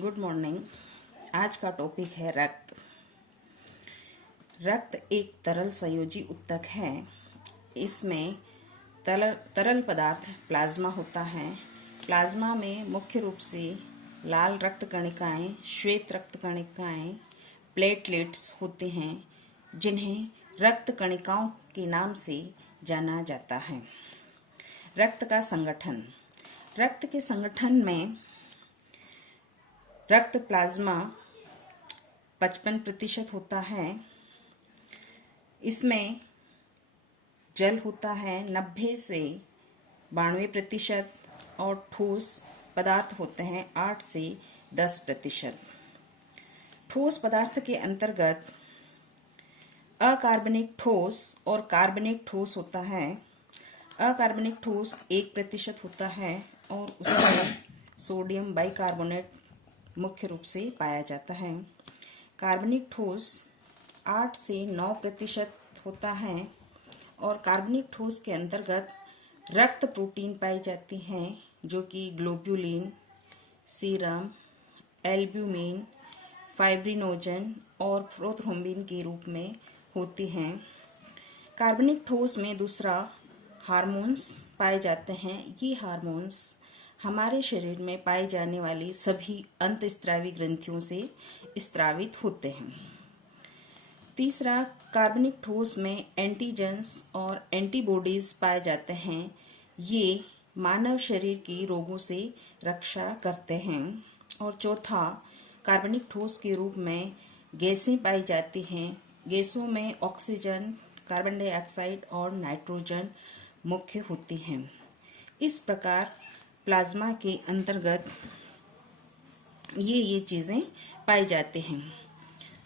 Good morning. आज का topic है रक्त। रक्त एक तरल संयोजी ऊतक है। इसमें तरल पदार्थ प्लाज्मा होता है। प्लाज्मा में मुख्य रूप से लाल रक्त कणिकाएं, श्वेत रक्त कणिकाएं, प्लेटलेट्स होते हैं, जिन्हें रक्त कणिकाओं के नाम से जाना जाता है। रक्त का संगठन। रक्त के संगठन में रक्त प्लाज्मा 55% होता है। इसमें जल होता है 90 से 92% और ठोस पदार्थ होते हैं 8 से 10%। ठोस पदार्थ के अंतर्गत अकार्बनिक ठोस और कार्बनिक ठोस होता है। अकार्बनिक ठोस 1% होता है और उसमें सोडियम बाइकार्बोनेट मुख्य रूप से पाया जाता है। कार्बनिक ठोस 8 से 9% होता है और कार्बनिक ठोस के अंतर्गत रक्त प्रोटीन पाई जाती हैं, जो कि ग्लोब्यूलिन, सीरम, एल्ब्यूमिन, फाइब्रिनोजन और प्रोथ्रोम्बिन के रूप में होती हैं। कार्बनिक ठोस में दूसरा हार्मोन्स पाए जाते हैं। ये हार्मोन्स हमारे शरीर में पाई जाने वाली सभी अंतःस्रावी ग्रंथियों से स्रावित होते हैं। तीसरा, कार्बनिक ठोस में एंटीजेंस और एंटीबॉडीज पाए जाते हैं। ये मानव शरीर की रोगों से रक्षा करते हैं। और चौथा, कार्बनिक ठोस के रूप में गैसें पाई जाती हैं। गैसों में ऑक्सीजन, कार्बन डाइऑक्साइड और नाइट्रोजन मुख्य होती हैं। इस प्रकार प्लाज्मा के अंतर्गत ये चीजें पाई जाती हैं।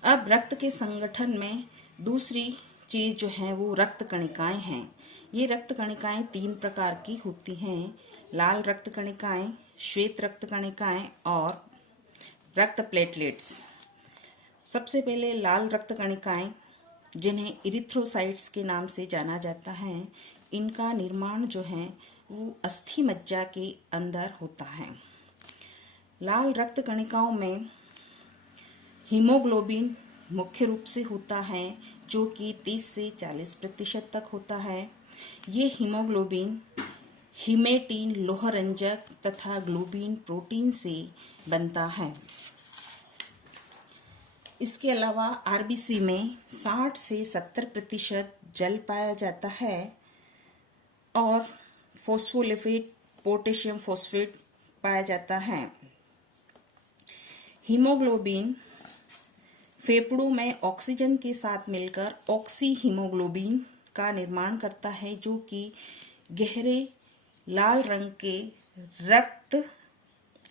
अब रक्त के संगठन में दूसरी चीज जो है वो रक्त कणिकाएं हैं। ये रक्त कणिकाएं 3 प्रकार की होती हैं: लाल रक्त कणिकाएं, श्वेत रक्त कणिकाएं और रक्त प्लेटलेट्स। सबसे पहले लाल रक्त कणिकाएं, जिन्हें इरिथ्रोसाइट्स के नाम से जाना जाता है। इनका निर्माण जो है वो अस्थि मज्जा के अंदर होता है। लाल रक्त कणिकाओं में हीमोग्लोबिन मुख्य रूप से होता है, जो कि 30 से 40% तक होता है। ये हीमोग्लोबिन हीमेटिन लोहरंजक तथा ग्लोबिन प्रोटीन से बनता है। इसके अलावा आरबीसी में 60 से 70% जल पाया जाता है और फॉस्फोलिपिड, पोटेशियम फॉस्फेट पाया जाता है। हीमोग्लोबिन फेफड़ों में ऑक्सीजन के साथ मिलकर ऑक्सी हीमोग्लोबिन का निर्माण करता है, जो कि गहरे लाल रंग के रक्त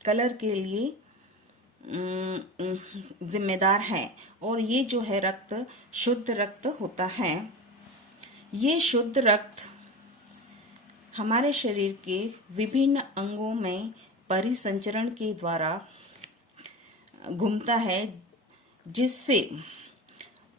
कलर के लिए जिम्मेदार है। और ये जो है रक्त शुद्ध रक्त होता है। ये शुद्ध रक्त हमारे शरीर के विभिन्न अंगों में परिसंचरण के द्वारा घूमता है, जिससे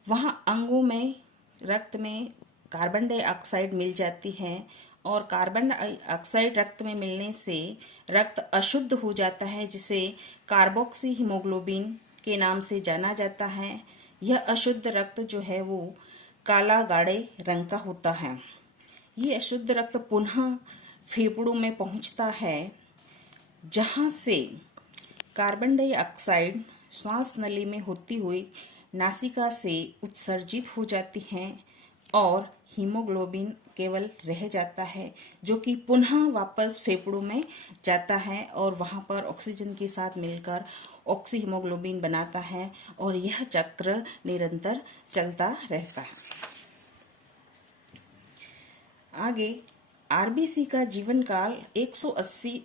वहाँ अंगों में रक्त में कार्बन डाइऑक्साइड मिल जाती है और कार्बन डाइऑक्साइड रक्त में मिलने से रक्त अशुद्ध हो जाता है, जिसे कार्बोक्सी हीमोग्लोबिन के नाम से जाना जाता है। यह अशुद्ध रक्त जो है वो काला गाढ़े रंग का होता है। ये अशुद्ध रक्त पुनः फेफड़ों में पहुंचता है, जहां से कार्बन डाइऑक्साइड श्वास नली में होती हुई नासिका से उत्सर्जित हो जाती हैं और हीमोग्लोबिन केवल रह जाता है, जो कि पुनः वापस फेफड़ों में जाता है और वहां पर ऑक्सीजन के साथ मिलकर ऑक्सी हीमोग्लोबिन बनाता है और यह चक्र निरंतर चलता रहता है। आगे आरबीसी का जीवन काल 80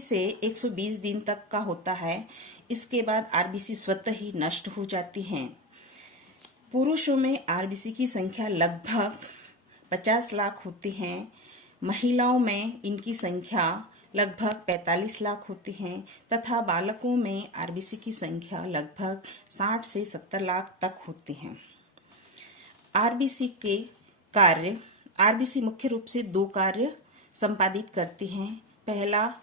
से 120 दिन तक का होता है। इसके बाद आरबीसी स्वतः ही नष्ट हो जाती हैं। पुरुषों में आरबीसी की संख्या लगभग 50 लाख होती है। महिलाओं में इनकी संख्या लगभग 45 लाख होती है तथा बालकों में आरबीसी की संख्या लगभग 60 से 70 लाख तक होती है। आरबीसी के कार्य। आरबीसी मुख्य रूप से 2 कार्य संपादित करती हैं। पहला,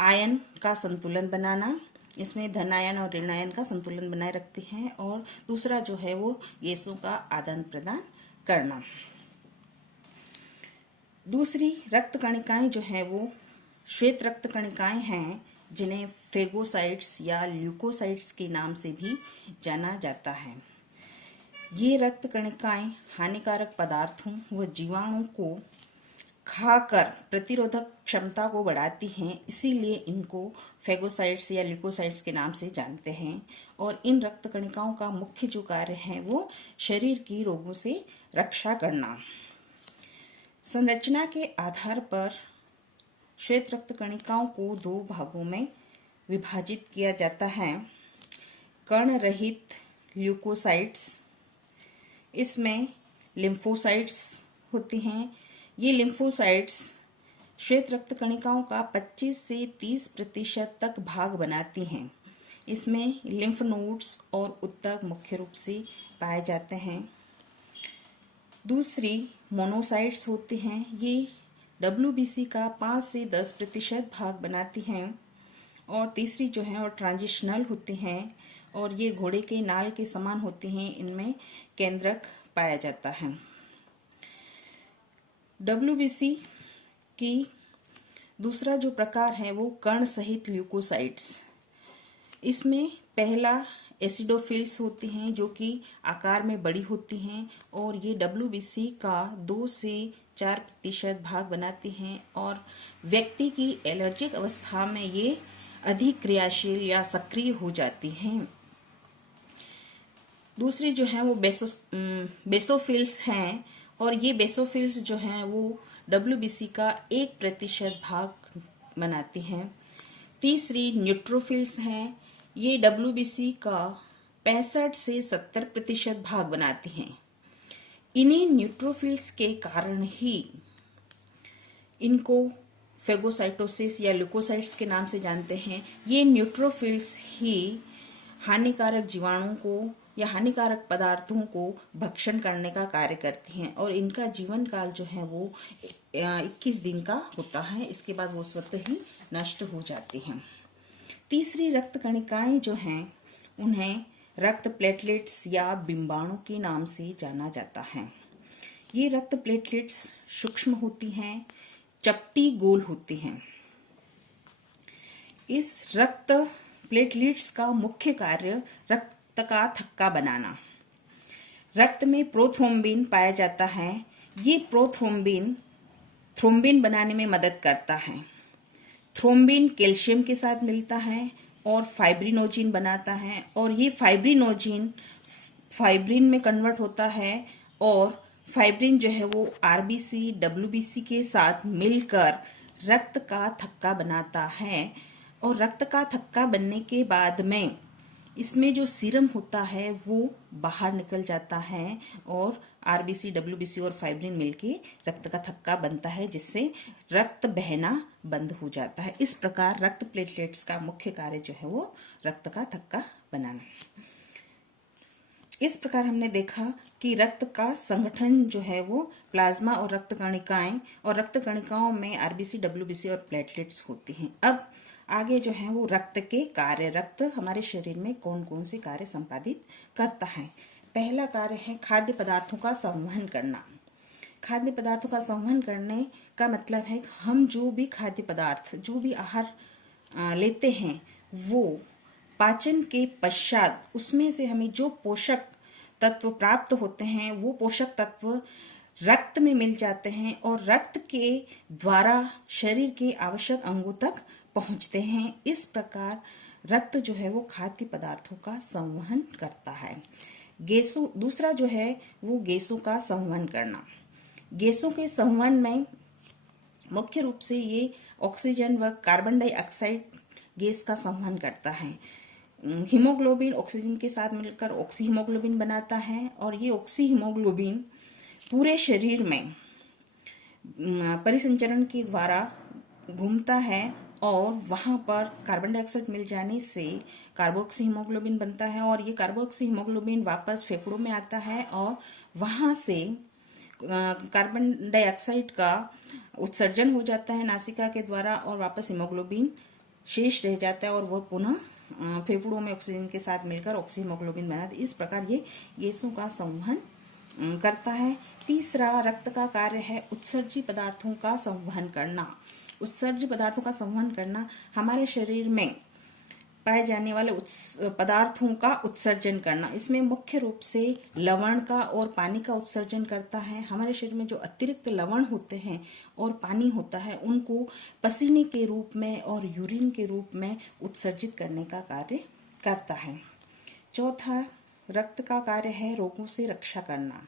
आयन का संतुलन बनाना, इसमें धन आयन और ऋण आयन का संतुलन बनाए रखती हैं। और दूसरा जो है वो गैसों का आदान प्रदान करना। दूसरी रक्त कणिकाएं जो है वो श्वेत रक्त कणिकाएं हैं, जिन्हें फेगोसाइट्स या ल्यूकोसाइट्स के नाम से भी जाना जाता है। ये रक्त कणिकाएं हानिकारक पदार्थों व जीवाणु को खाकर प्रतिरोधक क्षमता को बढ़ाती हैं, इसीलिए इनको फेगोसाइट्स या ल्यूकोसाइट्स के नाम से जानते हैं। और इन रक्त कणिकाओं का मुख्य जो कार्य है वो शरीर की रोगों से रक्षा करना। संरचना के आधार पर श्वेत रक्त कणिकाओं को दो भागों में विभाजित किया जाता है। कण रहित ल्यूकोसाइट्स, इसमें लिम्फोसाइट्स होती हैं। ये लिम्फोसाइट्स श्वेत रक्त कणिकाओं का 25 से 30% तक भाग बनाती हैं। इसमें लिम्फ नोड्स और ऊतक मुख्य रूप से पाए जाते हैं। दूसरी मोनोसाइट्स होती हैं। ये WBC का 5 से 10% भाग बनाती हैं। और तीसरी जो है वो ट्रांजिशनल होती हैं और ये घोड़े के नाल के समान होती हैं। इनमें केंद्रक पाया जाता है। WBC की दूसरा जो प्रकार है वो कण सहित ल्यूकोसाइट्स। इसमें पहला एसिडोफिल्स होती हैं जो कि आकार में बड़ी होती हैं और ये WBC का 2 से 4% भाग बनाती हैं। और व्यक्ति की एलर्जिक अवस्था में ये अधिक क्रियाशील या सक्रिय हो जाती हैं। दूसरी जो है वो बेसोफिल्स हैं और ये बेसोफिल्स जो हैं वो WBC का 1% भाग बनाती हैं। तीसरी न्यूट्रोफिल्स हैं। ये WBC का 65 से 70% भाग बनाती हैं। इन्हीं न्यूट्रोफिल्स के कारण ही इनको फेगोसाइटोसिस या ल्यूकोसाइट्स के नाम से जानते हैं। ये न्यूट्रोफिल्स ही हानिकारक जीवाणुओं को या हानिकारक पदार्थों को भक्षण करने का कार्य करती हैं और इनका जीवन काल जो है वो 21 दिन का होता है। इसके बाद वो स्वतः ही नष्ट हो जाती हैं। तीसरी रक्त कणिकाएं जो हैं उन्हें रक्त प्लेटलेट्स या बिंबाणु के नाम से जाना जाता है। ये रक्त प्लेटलेट्स सूक्ष्म होती हैं, चपटी गोल होती हैं। इस रक्त प्लेटलेट्स का मुख्य कार्य रक्त का थक्का बनाना। रक्त में प्रोथ्रोम्बिन पाया जाता है। ये प्रोथ्रोम्बिन थ्रोम्बिन बनाने में मदद करता है। थ्रोम्बिन कैल्शियम के साथ मिलता है और फाइब्रिनोजिन बनाता है और ये फाइब्रिनोजिन फाइब्रिन में कन्वर्ट होता है और फाइब्रिन जो है वो RBC WBC के साथ मिलकर रक्त का थक्का बनाता है। और रक्त का थक्का बनने के बाद में इसमें जो सीरम होता है वो बाहर निकल जाता है और RBC WBC और फाइब्रिन मिलके रक्त का थक्का बनता है, जिससे रक्त बहना बंद हो जाता है। इस प्रकार रक्त प्लेटलेट्स का मुख्य कार्य जो है वो रक्त का थक्का बनाना। इस प्रकार हमने देखा कि रक्त का संगठन जो है वो प्लाज्मा और रक्त कणिकाएं और रक्त कणिकाओं में RBC WBC और प्लेटलेट्स होती हैं। अब आगे जो है वो रक्त के कार्य, रक्त हमारे शरीर में कौन कौन से कार्य संपादित करता है। पहला कार्य है खाद्य पदार्थों का संवहन करना। खाद्य पदार्थों का संवहन करने का मतलब है हम जो भी खाद्य पदार्थ, जो भी आहार लेते हैं वो पाचन के पश्चात उसमें से हमें जो पोषक तत्व प्राप्त होते हैं वो पोषक तत्व रक्त में मिल जाते हैं और रक्त के द्वारा शरीर के आवश्यक अंगों तक पहुंचते हैं। इस प्रकार रक्त जो है वो खाद्य पदार्थों का संवहन करता है। गैसों, दूसरा जो है वो गैसों का संवहन करना। गैसों के संवहन में मुख्य रूप से ये ऑक्सीजन व कार्बन डाइऑक्साइड गैस का संवहन करता है। हीमोग्लोबिन ऑक्सीजन के साथ मिलकर ऑक्सी हीमोग्लोबिन बनाता है और ये ऑक्सी हीमोग्लोबिन पूरे शरीर में परिसंचरण के द्वारा घूमता है और वहां पर कार्बन डाइऑक्साइड मिल जाने से कार्बोक्सी हीमोग्लोबिन बनता है और ये कार्बोक्सी हीमोग्लोबिन वापस फेफड़ों में आता है और वहां से कार्बन डाइऑक्साइड का उत्सर्जन हो जाता है नासिका के द्वारा और वापस हीमोग्लोबिन शेष रह जाता है और वह पुनः फेफड़ों में ऑक्सीजन के साथ मिलकर ऑक्सीजन हीमोग्लोबिन बनाते। इस प्रकार ये गैसों का संवहन करता है। तीसरा रक्त का कार्य है उत्सर्जी पदार्थों का संवहन करना। उत्सर्जी पदार्थों का संवहन करना हमारे शरीर में पाए जाने वाले पदार्थों का उत्सर्जन करना। इसमें मुख्य रूप से लवण का और पानी का उत्सर्जन करता है। हमारे शरीर में जो अतिरिक्त लवण होते हैं और पानी होता है उनको पसीने के रूप में और यूरिन के रूप में उत्सर्जित करने का कार्य करता है। चौथा रक्त का कार्य है रोगों से रक्षा करना।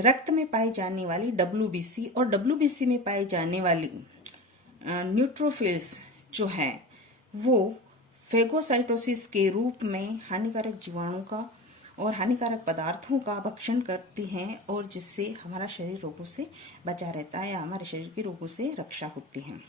रक्त में पाई जाने वाली WBC और WBC में पाई जाने वाली न्यूट्रोफिल्स जो है वो फेगोसाइटोसिस के रूप में हानिकारक जीवाणु का और हानिकारक पदार्थों का भक्षण करती हैं और जिससे हमारा शरीर रोगों से बचा रहता है या हमारे शरीर के रोगों से रक्षा होती है।